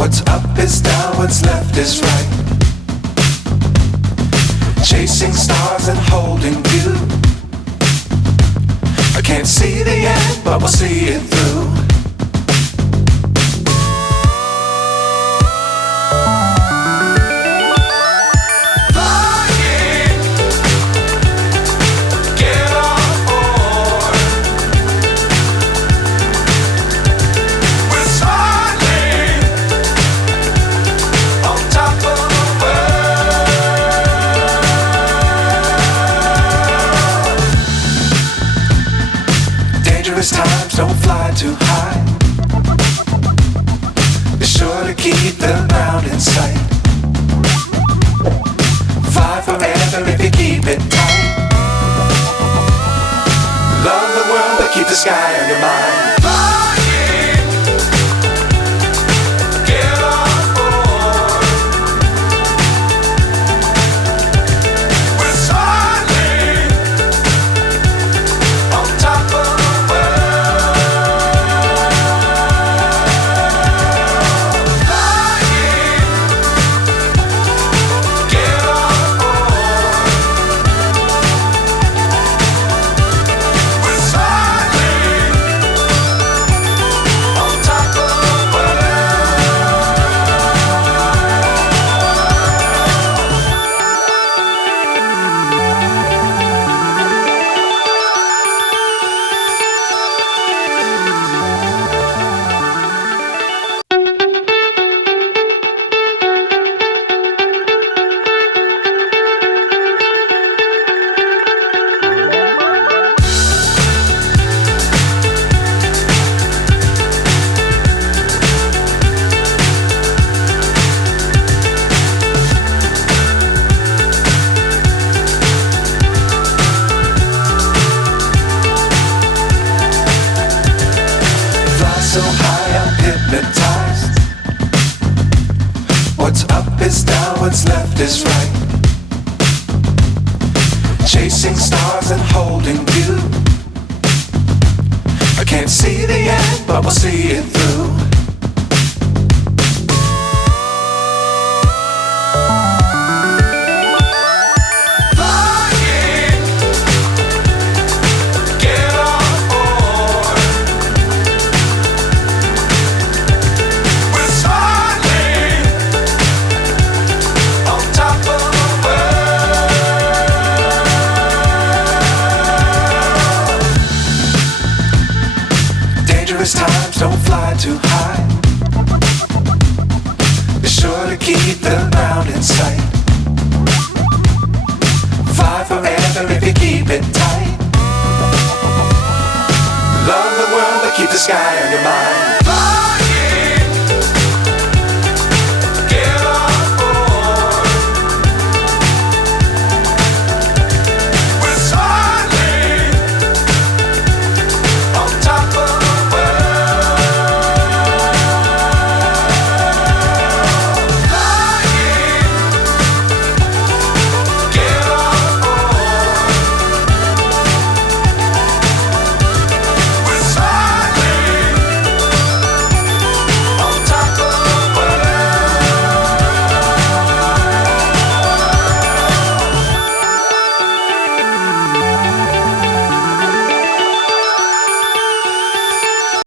What's up is down, what's left is right. Chasing stars and holding you. I can't see the end, but we'll see it through. Times don't fly too high. Be sure to keep the ground in sight. Fly forever if you keep it tight. Love the world but keep the sky on your mind. So high I'm hypnotized. What's up is down, what's left is right. Chasing stars and holding you. I can't see the end, but we'll see it through. Times don't fly too high. Be sure to keep the ground in sight. Fly forever if you keep it tight. Love the world but keep the sky on your mind.